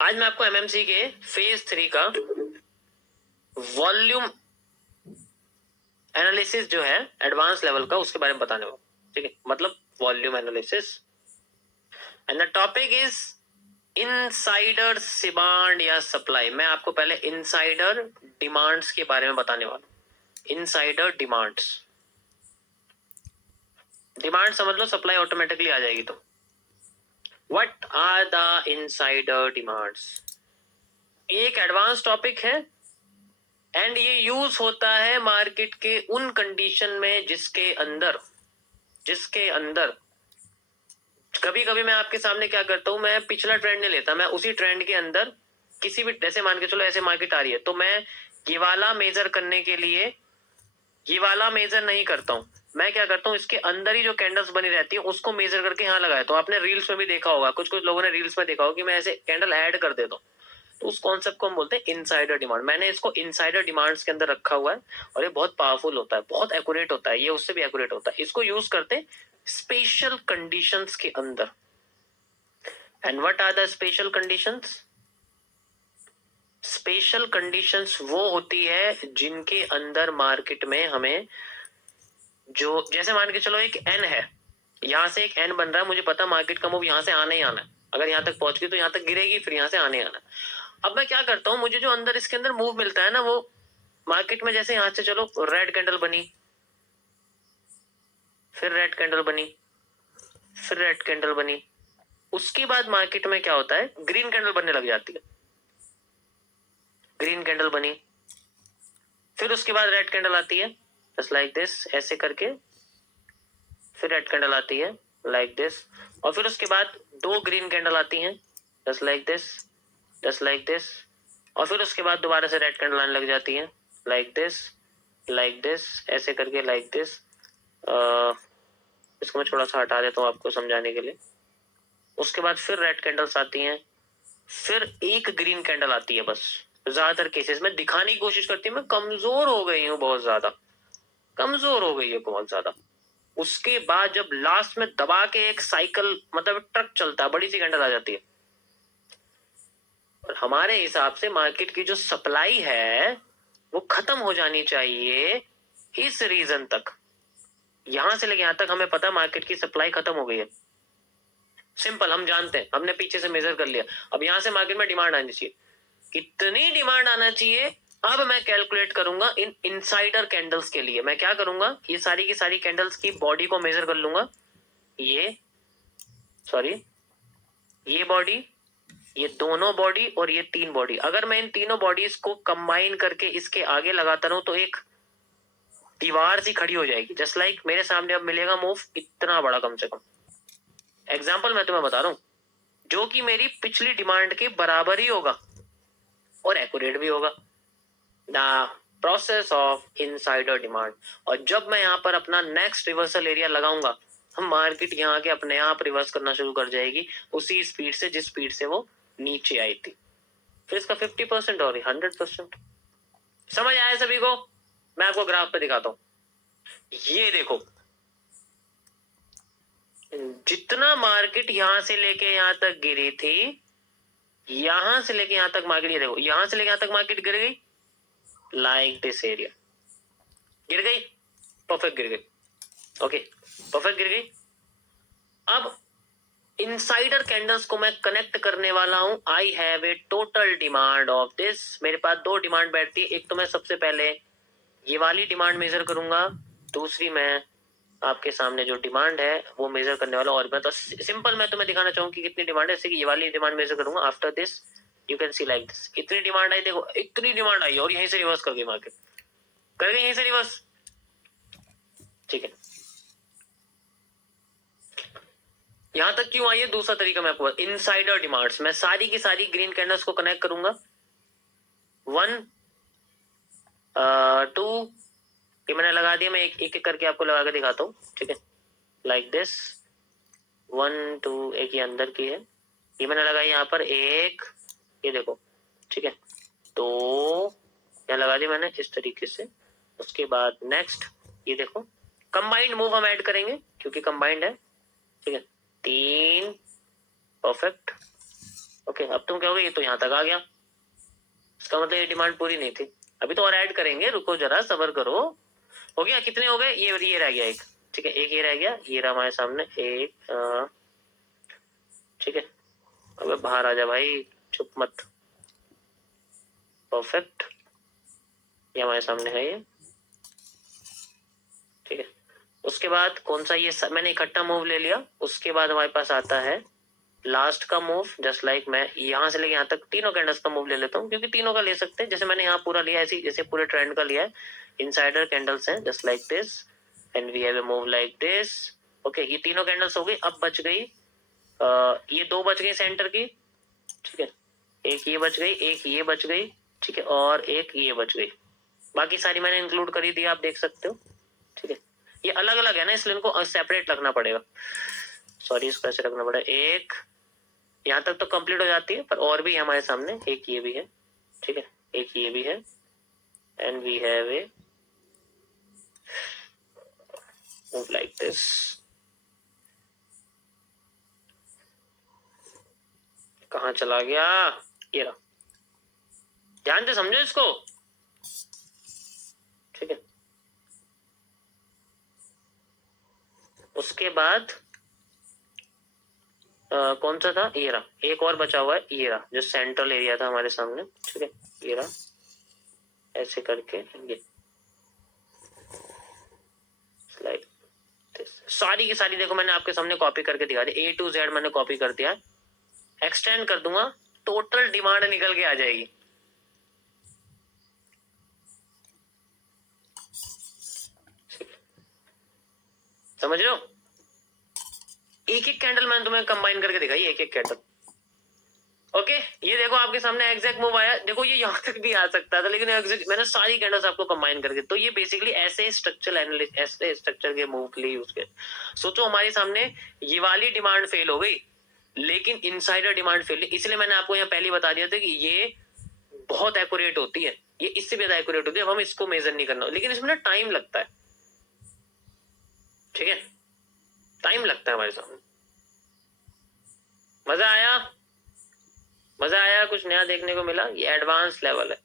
आज मैं आपको एमएमसी के फेज 3 का वॉल्यूम एनालिसिस जो है एडवांस लेवल का उसके बारे में बताने वाला, ठीक है, मतलब volume analysis. And the topic is insider demand या सप्लाई। मैं आपको पहले इनसाइडर डिमांड्स के बारे में बताने वाला। इनसाइडर डिमांड्स, डिमांड समझ लो, सप्लाई ऑटोमेटिकली आ जाएगी। तो what are the insider demands? ये एक एडवांस टॉपिक है एंड ये यूज होता है मार्केट के उन कंडीशन में जिसके अंदर कभी कभी मैं आपके सामने क्या करता हूं, मैं पिछला ट्रेंड नहीं लेता, मैं उसी ट्रेंड के अंदर किसी भी, जैसे मान के चलो ऐसे मार्केट आ रही है तो मैं ये वाला मेजर करने के लिए ये वाला मेजर नहीं करता हूं। मैं क्या करता हूँ, इसके अंदर ही जो कैंडल्स बनी रहती है उसको मेजर करके यहाँ लगाया। तो आपने रील्स में भी देखा होगा, कुछ कुछ लोगों ने रील्स में देखा होगा कि मैं ऐसे कैंडल ऐड कर देता हूँ। तो उस कॉन्सेप्ट को हम बोलते हैं इनसाइडर डिमांड। मैंने इसको इनसाइडर डिमांड्स के अंदर रखा हुआ है और ये बहुत पावरफुल होता है, बहुत एक्यूरेट होता है, ये उससे भी एक्यूरेट होता है। इसको यूज करते हैं स्पेशल कंडीशंस के अंदर। And what are the special conditions? स्पेशल कंडीशंस वो होती है जिनके अंदर मार्केट में हमें, जो जैसे मान के चलो एक एन है, यहां से एक एन बन रहा है, मुझे पता मार्केट का मूव यहां से आना ही आना है। अगर यहां तक पहुंच गई तो यहां तक गिरेगी, फिर यहां से आने आना। अब मैं क्या करता हूं, मुझे जो अंदर इसके अंदर मूव मिलता है ना, वो मार्केट में जैसे यहां से चलो रेड कैंडल बनी, फिर रेड कैंडल बनी, फिर रेड कैंडल बनी, उसके बाद मार्केट में क्या होता है, ग्रीन कैंडल बनने लग जाती है। ग्रीन कैंडल बनी, फिर उसके बाद रेड कैंडल आती है जस्ट लाइक दिस, ऐसे करके, फिर रेड कैंडल आती है लाइक दिस, और फिर उसके बाद दो ग्रीन कैंडल आती हैं just like this, just like this, और फिर उसके बाद दोबारा से रेड कैंडल आने लग जाती है लाइक दिस, ऐसे करके लाइक दिस। इसको मैं थोड़ा सा हटा देता हूँ आपको समझाने के लिए। उसके बाद फिर रेड कैंडल्स आती हैं, फिर एक ग्रीन कैंडल आती है। बस ज्यादातर केसेस में दिखाने की कोशिश करती हूँ मैं कमजोर हो गई हूँ, बहुत ज्यादा कमजोर हो गई है, बहुत ज्यादा। उसके बाद जब लास्ट में दबा के एक साइकिल, मतलब ट्रक चलता है, बड़ी सी कैंडल आ जाती है। और हमारे हिसाब से मार्केट की जो सप्लाई है वो खत्म हो जानी चाहिए इस रीजन तक। यहां से लेके यहां तक हमें पता मार्केट की सप्लाई खत्म हो गई है, सिंपल, हम जानते हैं, हमने पीछे से मेजर कर लिया। अब यहां से मार्केट में डिमांड आनी चाहिए, कितनी डिमांड आना चाहिए। अब मैं कैलकुलेट करूंगा इन इनसाइडर कैंडल्स के लिए। मैं क्या करूंगा, ये सारी की सारी कैंडल्स की बॉडी को मेजर कर लूंगा। ये सॉरी, ये बॉडी, ये दोनों बॉडी और ये तीन बॉडी, अगर मैं इन तीनों बॉडीज को कंबाइन करके इसके आगे लगाता रहूं तो एक दीवार सी खड़ी हो जाएगी। जस्ट लाइक मेरे सामने अब मिलेगा मूव इतना बड़ा, कम से कम एग्जाम्पल मैं तुम्हें बता रहा हूं, जो कि मेरी पिछली डिमांड के बराबर ही होगा और एक्यूरेट भी होगा। The process of insider demand. और जब मैं यहाँ पर अपना नेक्स्ट रिवर्सल एरिया लगाऊंगा, हम मार्केट यहाँ के अपने आप रिवर्स करना शुरू कर जाएगी उसी स्पीड से जिस स्पीड से वो नीचे आई थी। फिर इसका 50% और 100%। समझ आया सभी को? मैं आपको ग्राफ पे दिखाता हूँ, ये देखो, जितना मार्केट यहां से लेके यहां तक गिरी थी, यहां से लेके यहां तक मार्केट, ये देखो, यहां से लेके यहां तक मार्केट गिर गई लाइक दिस एरिया, गिर गई, परफेक्ट गिर गई, ओके, परफेक्ट गिर गई। अब इनसाइडर कैंडल्स को मैं कनेक्ट करने वाला हूं। I have a total demand of this. मेरे पास दो डिमांड बैठती है, एक तो मैं सबसे पहले ये वाली डिमांड मेजर करूंगा, दूसरी मैं आपके सामने जो डिमांड है वो मेजर करने वाला। और मैं तो सिंपल, मैं तुम्हें दिखाना चाहूंगा कि कितनी डिमांड है, जैसे कि ये वाली डिमांड मेजर करूंगा। After this you can see like this, इतनी डिमांड आई, देखो इतनी डिमांड आई और यहीं से रिवर्स कर गई मार्केट, कर गई यहीं से रिवर्स, ठीक है। यहां तक क्यों आई है, दूसरा तरीका मैं आपको, इनसाइडर डिमांड्स, मैं सारी की सारी ग्रीन कैंडल्स को कनेक्ट करूंगा, 1 2, ये मैंने लगा दिया, मैं एक एक करके आपको लगा के दिखाता हूँ, ठीक है, लाइक दिस 1 2, एक ये अंदर की है, ये मैंने लगाई यहाँ पर एक, ये देखो, ठीक है, तो यहाँ लगा दिया मैंने इस तरीके से। उसके बाद नेक्स्ट ये देखो, कंबाइंड मूव हम ऐड करेंगे क्योंकि कंबाइंड है, ठीक है, 3, परफेक्ट, ओके, अब तुम कहोगे ये तो यहाँ तक आ गया, इसका मतलब ये डिमांड पूरी नहीं थी। अभी तो और ऐड करेंगे, रुको जरा, सब्र करो। हो गया, कितने हो गए? ये रह गया एक, ठीक है, एक ये रह गया, ये रहा हमारे सामने एक, ठीक है। अबे बाहर आ जा भाई, चुप मत। परफेक्ट, ये हमारे सामने है ये, ठीक है। उसके बाद कौन सा, ये मैंने इकट्ठा मूव ले लिया। उसके बाद हमारे पास आता है लास्ट का मूव, जस्ट लाइक मैं यहाँ से लेके यहाँ तक तीनों कैंडल्स का मूव ले लेता हूँ, क्योंकि तीनों का ले सकते हैं। जैसे मैंने यहाँ पूरा लिया, ऐसे जैसे पूरे ट्रेंड का लिया है। इनसाइडर कैंडल्स हैं just like this, and we have a move like this. Okay, ये तीनों कैंडल्स हो गई। अब बच गई ये दो बच गई सेंटर की, ठीक है। एक ये बच गई, एक ये बच गई, ठीक है, और एक ये बच गई। बाकी सारी मैंने इंक्लूड कर ही दिया, आप देख सकते हो, ठीक है। ये अलग अलग है ना, इसलिए इनको सेपरेट रखना पड़ेगा। सॉरी, इसको ऐसे रखना पड़ेगा। एक यहाँ तक तो कंप्लीट हो जाती है, पर और भी हमारे सामने, एक ये भी है, ठीक है, एक ये भी है, and we have a move like this. कहाँ चला गया? ये रहा, ध्यान से समझो इसको, ठीक है। उसके बाद कौन सा था? ये रहा, एक और बचा हुआ है, ये रहा, जो सेंट्रल एरिया था हमारे सामने, ठीक है। ये रहा, ऐसे करके ये स्लाइड, सारी की सारी देखो मैंने आपके सामने कॉपी करके दिखा दी, A to Z मैंने कॉपी कर दिया। एक्सटेंड कर दूंगा, टोटल डिमांड निकल के आ जाएगी। समझ रहे हो? एक एक कैंडल मैंने तुम्हें कंबाइन करके दिखाई, एक एक कैंडल। ओके, ये देखो आपके सामने एग्जैक्ट मूव आया। देखो ये यहाँ तक भी आ सकता था, लेकिन एग्जैक्ट मैंने सारी कैंडल्स आपको कंबाइन करके, तो ये बेसिकली ऐसे स्ट्रक्चरल एनालिसिस, ऐसे स्ट्रक्चर के मूव के लिए यूज किया। सोचो हमारे सामने ये वाली डिमांड फेल हो गई, लेकिन इनसाइडर डिमांड फेल, इसलिए मैंने आपको यहाँ पहले बता दिया था कि ये बहुत एक्यूरेट होती है, ये इससे भी ज्यादा एक्यूरेट होती है। अब हम इसको मेजर नहीं करना, लेकिन इसमें ना टाइम लगता है, ठीक है, टाइम लगता है हमारे सामने। मजा आया? मजा आया? कुछ नया देखने को मिला? ये एडवांस लेवल है।